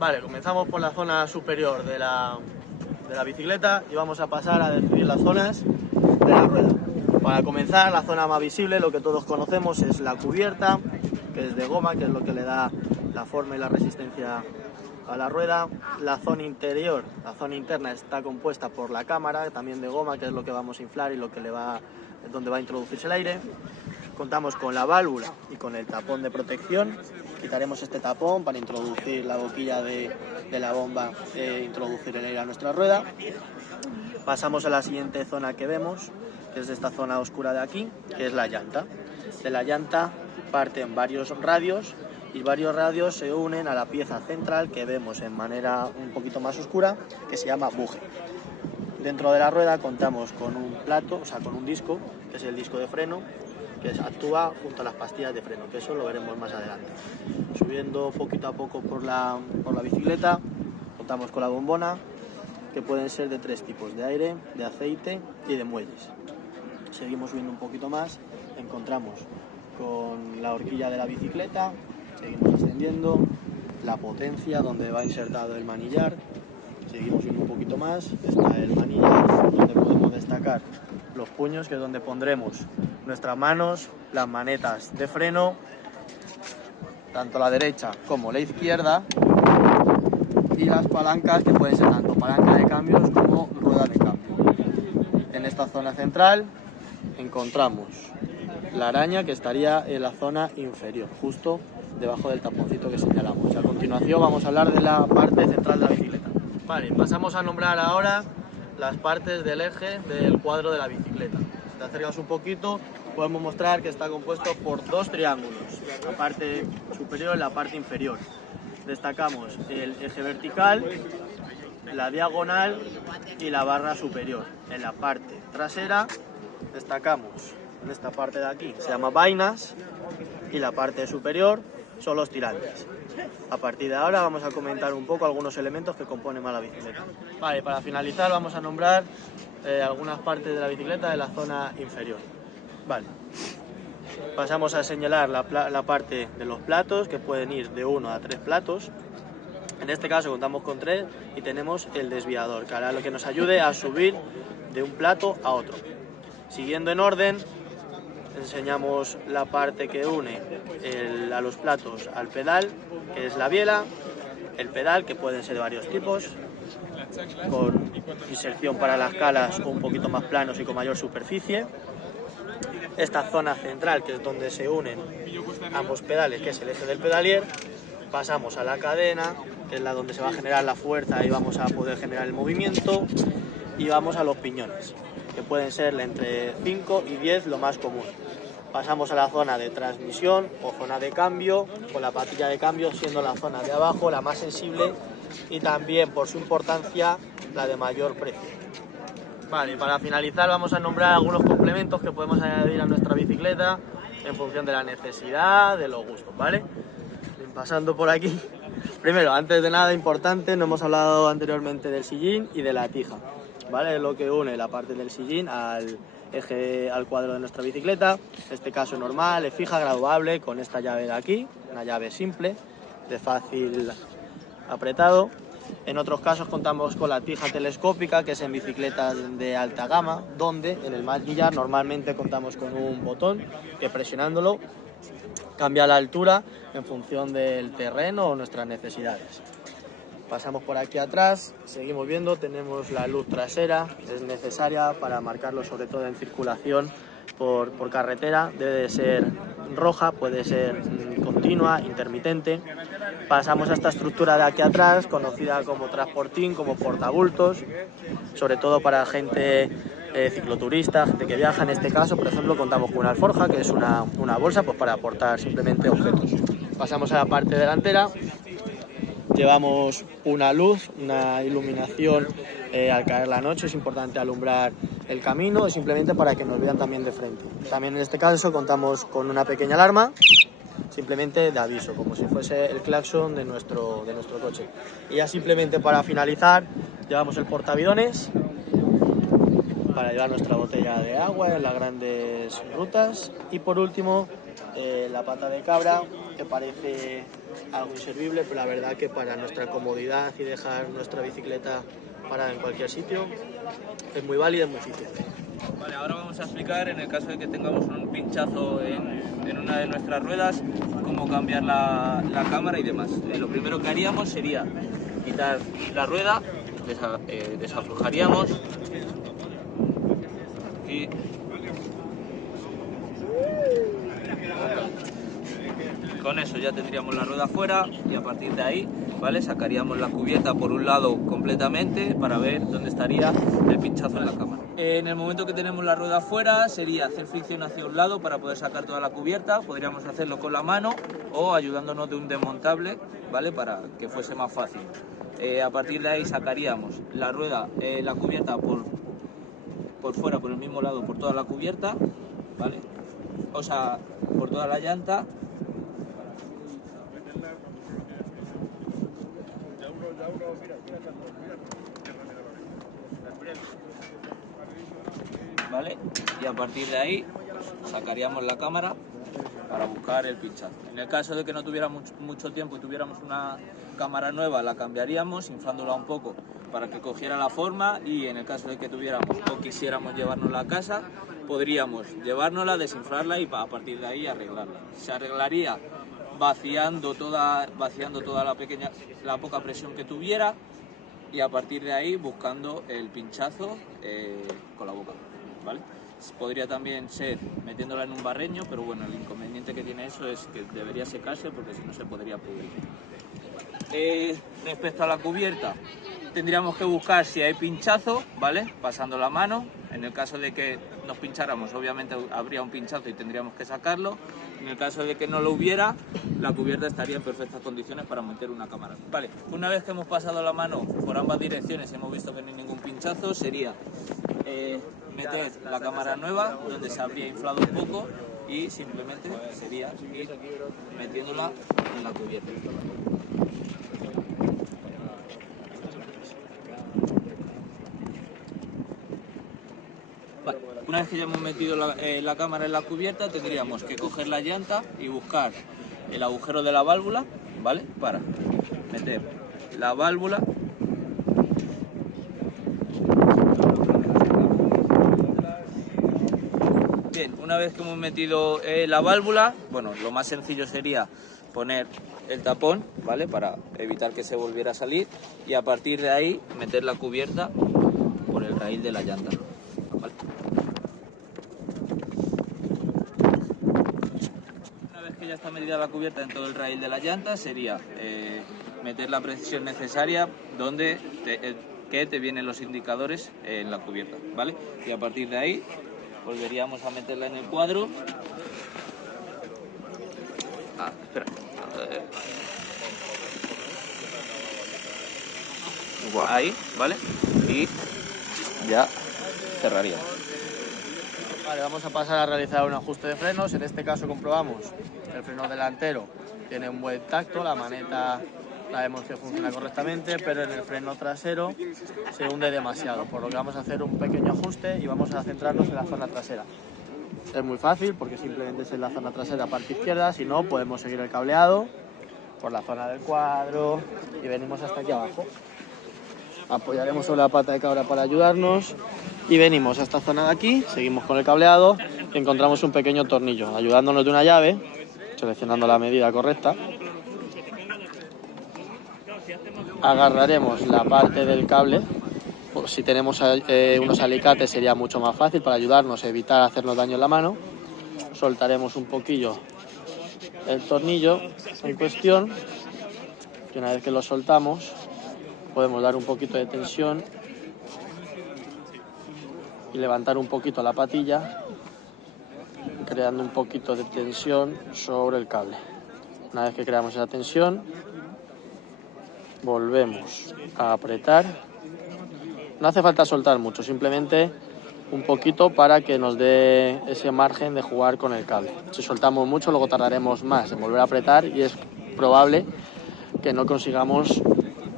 Vale, comenzamos por la zona superior de la bicicleta y vamos a pasar a decidir las zonas de la rueda. Para comenzar, la zona más visible, lo que todos conocemos, es la cubierta, que es de goma, que es lo que le da la forma y la resistencia a la rueda. La zona interior, la zona interna, está compuesta por la cámara, también de goma, que es lo que vamos a inflar y lo que donde va a introducirse el aire. Contamos con la válvula y con el tapón de protección. Quitaremos este tapón para introducir la boquilla de la bomba e introducir el aire a nuestra rueda. Pasamos a la siguiente zona que vemos, que es esta zona oscura de aquí, que es la llanta. De la llanta parten varios radios y varios radios se unen a la pieza central que vemos en manera un poquito más oscura, que se llama buje. Dentro de la rueda contamos con un plato, o sea, con un disco, que es el disco de freno, que actúa junto a las pastillas de freno, que eso lo veremos más adelante. Subiendo poquito a poco por la bicicleta, contamos con la bombona, que pueden ser de tres tipos: de aire, de aceite y de muelles. Seguimos subiendo un poquito más, encontramos con la horquilla de la bicicleta, seguimos ascendiendo, la potencia donde va insertado el manillar, seguimos subiendo un poquito más, está el manillar donde podemos destacar los puños, que es donde pondremos nuestras manos, las manetas de freno, tanto la derecha como la izquierda, y las palancas, que pueden ser tanto palanca de cambios como rueda de cambio. En esta zona central encontramos la araña, que estaría en la zona inferior, justo debajo del taponcito que señalamos. A continuación vamos a hablar de la parte central de la bicicleta. Vale, pasamos a nombrar ahora las partes del eje del cuadro de la bicicleta. Si te acercas un poquito, podemos mostrar que está compuesto por dos triángulos, la parte superior y la parte inferior. Destacamos el eje vertical, la diagonal y la barra superior. En la parte trasera destacamos, en esta parte de aquí, se llama vainas, y la parte superior son los tirantes. A partir de ahora vamos a comentar un poco algunos elementos que componen más la bicicleta. Vale, para finalizar vamos a nombrar algunas partes de la bicicleta de la zona inferior. Vale. Pasamos a señalar la parte de los platos, que pueden ir de 1 a 3 platos. En este caso contamos con 3 y tenemos el desviador, que hará lo que nos ayude a subir de un plato a otro. Siguiendo en orden, enseñamos la parte que une a los platos al pedal, que es la biela, el pedal, que pueden ser de varios tipos, con inserción para las calas o un poquito más planos y con mayor superficie. Esta zona central, que es donde se unen ambos pedales, que es el eje del pedalier. Pasamos a la cadena, que es la donde se va a generar la fuerza y vamos a poder generar el movimiento. Y vamos a los piñones, que pueden ser entre 5 y 10 lo más común. Pasamos a la zona de transmisión o zona de cambio, con la patilla de cambio siendo la zona de abajo la más sensible y también, por su importancia, la de mayor precio. Vale, para finalizar vamos a nombrar algunos complementos que podemos añadir a nuestra bicicleta en función de la necesidad, de los gustos, ¿vale? Pasando por aquí. Primero, antes de nada, importante, no hemos hablado anteriormente del sillín y de la tija, ¿vale? Es lo que une la parte del sillín al eje, al cuadro de nuestra bicicleta. En este caso normal, es fija, graduable, con esta llave de aquí, una llave simple, de fácil apretado. En otros casos contamos con la tija telescópica, que es en bicicletas de alta gama, donde en el manillar normalmente contamos con un botón que, presionándolo, cambia la altura en función del terreno o nuestras necesidades. Pasamos por aquí atrás, seguimos viendo, tenemos la luz trasera, es necesaria para marcarlo sobre todo en circulación por carretera, debe de ser roja, puede ser continua, intermitente. Pasamos a esta estructura de aquí atrás, conocida como transportín, como portabultos, sobre todo para gente cicloturista, gente que viaja. En este caso, por ejemplo, contamos con una alforja, que es una bolsa pues para aportar simplemente objetos. Pasamos a la parte delantera. Llevamos una luz, una iluminación al caer la noche, es importante alumbrar el camino, y simplemente para que nos vean también de frente. También en este caso contamos con una pequeña alarma, simplemente de aviso, como si fuese el claxon de nuestro coche. Y ya simplemente para finalizar, llevamos el portabidones para llevar nuestra botella de agua en las grandes rutas. Y por último, la pata de cabra, que parece algo inservible, pero la verdad que para nuestra comodidad y dejar nuestra bicicleta parada en cualquier sitio es muy válida y muy eficiente. Vale, ahora vamos a explicar, en el caso de que tengamos un pinchazo en una de nuestras ruedas, cómo cambiar la cámara y demás. Lo primero que haríamos sería quitar la rueda, desaflojaríamos y con eso ya tendríamos la rueda fuera, y a partir de ahí, ¿vale?, sacaríamos la cubierta por un lado completamente para ver dónde estaría el pinchazo en la cámara. En el momento que tenemos la rueda fuera sería hacer fricción hacia un lado para poder sacar toda la cubierta. Podríamos hacerlo con la mano o ayudándonos de un desmontable, ¿vale?, para que fuese más fácil. A partir de ahí sacaríamos la rueda, la cubierta por fuera, por el mismo lado, por toda la cubierta, ¿vale?, o sea, por toda la llanta. ¿Vale? Y a partir de ahí sacaríamos la cámara para buscar el pinchazo. En el caso de que no tuviéramos mucho tiempo y tuviéramos una cámara nueva, la cambiaríamos inflándola un poco para que cogiera la forma, y en el caso de que tuviéramos o quisiéramos llevárnosla a casa, podríamos llevárnosla, desinflarla y a partir de ahí arreglarla. Se arreglaría vaciando toda la poca presión que tuviera, y a partir de ahí buscando el pinchazo con la boca, ¿vale? Podría también ser metiéndola en un barreño, pero bueno, el inconveniente que tiene eso es que debería secarse, porque si no se podría pudrir. Respecto a la cubierta, tendríamos que buscar si hay pinchazo, ¿vale?, pasando la mano. En el caso de que nos pincháramos, obviamente habría un pinchazo y tendríamos que sacarlo. En el caso de que no lo hubiera, la cubierta estaría en perfectas condiciones para meter una cámara. Vale, una vez que hemos pasado la mano por ambas direcciones y hemos visto que no hay ningún pinchazo, sería meter la cámara nueva, donde se habría inflado un poco, y simplemente sería ir metiéndola en la cubierta. Vale. Una vez que ya hemos metido la cámara en la cubierta, tendríamos que coger la llanta y buscar el agujero de la válvula, ¿vale?, para meter la válvula. Bien, una vez que hemos metido la válvula, bueno, lo más sencillo sería poner el tapón, ¿vale?, para evitar que se volviera a salir, y a partir de ahí meter la cubierta por el raíl de la llanta, ¿vale? Una vez que ya está metida la cubierta en todo el raíl de la llanta, sería meter la precisión necesaria donde que te vienen los indicadores en la cubierta, ¿vale? Y a partir de ahí volveríamos a meterla en el cuadro. Espera. Ahí, ¿vale? Y ya cerraría. Vale, vamos a pasar a realizar un ajuste de frenos. En este caso comprobamos que el freno delantero tiene un buen tacto, la maneta la vemos que funciona correctamente, pero en el freno trasero se hunde demasiado, por lo que vamos a hacer un pequeño ajuste y vamos a centrarnos en la zona trasera. Es muy fácil porque simplemente es en la zona trasera, parte izquierda. Si no, podemos seguir el cableado por la zona del cuadro y venimos hasta aquí abajo. Apoyaremos sobre la pata de cabra para ayudarnos y venimos a esta zona de aquí, seguimos con el cableado y encontramos un pequeño tornillo, ayudándonos de una llave, seleccionando la medida correcta. Agarraremos la parte del cable, si tenemos unos alicates sería mucho más fácil para ayudarnos a evitar hacernos daño en la mano. Soltaremos un poquillo el tornillo en cuestión, y una vez que lo soltamos podemos dar un poquito de tensión y levantar un poquito la patilla, creando un poquito de tensión sobre el cable. Una vez que creamos esa tensión, volvemos a apretar. No hace falta soltar mucho, simplemente un poquito para que nos dé ese margen de jugar con el cable. Si soltamos mucho, luego tardaremos más en volver a apretar y es probable que no consigamos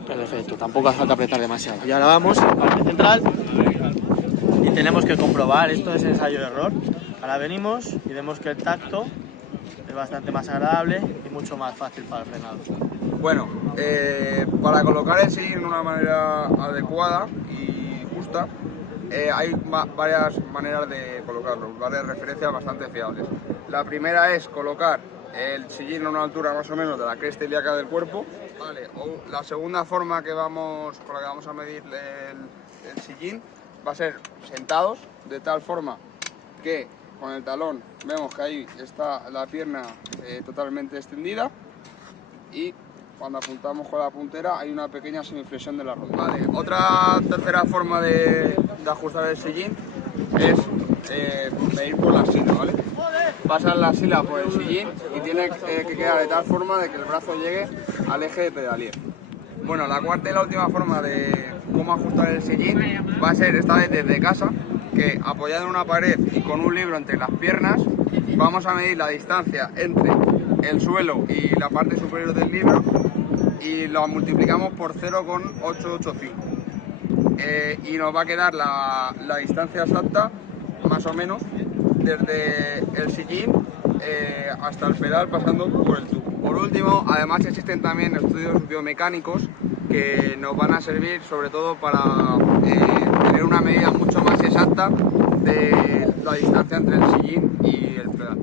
el efecto. Tampoco hace falta apretar demasiado. Y ahora vamos a la parte central y tenemos que comprobar, esto es ensayo-error. Ahora venimos y vemos que el tacto es bastante más agradable y mucho más fácil para el frenado. Bueno, para colocar el sillín de una manera adecuada y justa, hay varias maneras de colocarlo, varias referencias bastante fiables. La primera es colocar el sillín a una altura más o menos de la cresta ilíaca del cuerpo. Vale. O la segunda forma con la que vamos a medir el sillín va a ser sentados, de tal forma que con el talón vemos que ahí está la pierna totalmente extendida, y cuando apuntamos con la puntera hay una pequeña semiflexión de la rodilla. Vale. Otra tercera forma de ajustar el sillín es medir por la sila, ¿vale? Pasas la sila por el sillín y tiene que quedar de tal forma de que el brazo llegue al eje de pedalier. Bueno, la cuarta y la última forma de cómo ajustar el sillín va a ser esta vez desde casa, que apoyado en una pared y con un libro entre las piernas vamos a medir la distancia entre el suelo y la parte superior del libro y lo multiplicamos por 0,885 y nos va a quedar la distancia exacta, más o menos, desde el sillín hasta el pedal pasando por el tubo. Por último, además existen también estudios biomecánicos que nos van a servir sobre todo para tener una medida mucho más exacta de la distancia entre el sillín y el pedal.